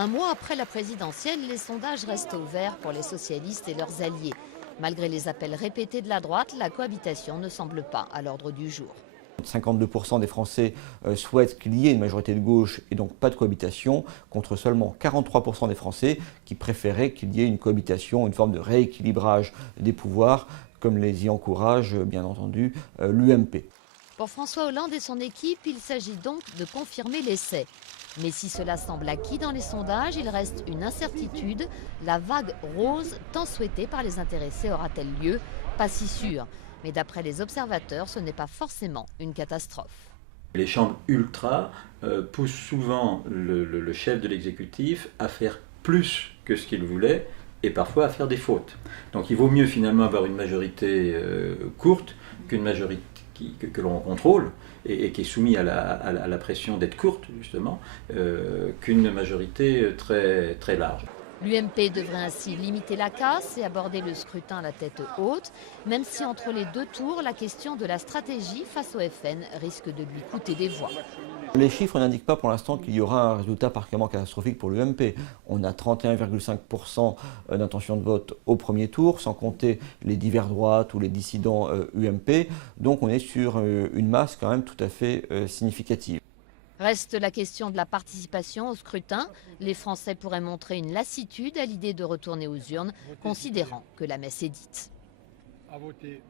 Un mois après la présidentielle, les sondages restent ouverts pour les socialistes et leurs alliés. Malgré les appels répétés de la droite, la cohabitation ne semble pas à l'ordre du jour. 52% des Français souhaitent qu'il y ait une majorité de gauche et donc pas de cohabitation, contre seulement 43% des Français qui préféraient qu'il y ait une cohabitation, une forme de rééquilibrage des pouvoirs, comme les y encourage bien entendu l'UMP. Pour François Hollande et son équipe, il s'agit donc de confirmer l'essai. Mais si cela semble acquis dans les sondages, il reste une incertitude. La vague rose, tant souhaitée par les intéressés, aura-t-elle lieu? Pas si sûr. Mais d'après les observateurs, ce n'est pas forcément une catastrophe. Les chambres ultra poussent souvent le chef de l'exécutif à faire plus que ce qu'il voulait et parfois à faire des fautes. Donc il vaut mieux finalement avoir une majorité courte qu'une majorité que l'on contrôle et qui est soumise à la pression d'être courte, justement, qu'une majorité très, très large. L'UMP devrait ainsi limiter la casse et aborder le scrutin à la tête haute, même si entre les deux tours, la question de la stratégie face au FN risque de lui coûter des voix. Les chiffres n'indiquent pas pour l'instant qu'il y aura un résultat particulièrement catastrophique pour l'UMP. On a 31,5% d'intention de vote au premier tour, sans compter les divers droites ou les dissidents UMP. Donc on est sur une masse quand même tout à fait significative. Reste la question de la participation au scrutin. Les Français pourraient montrer une lassitude à l'idée de retourner aux urnes, considérant que la messe est dite. À voter.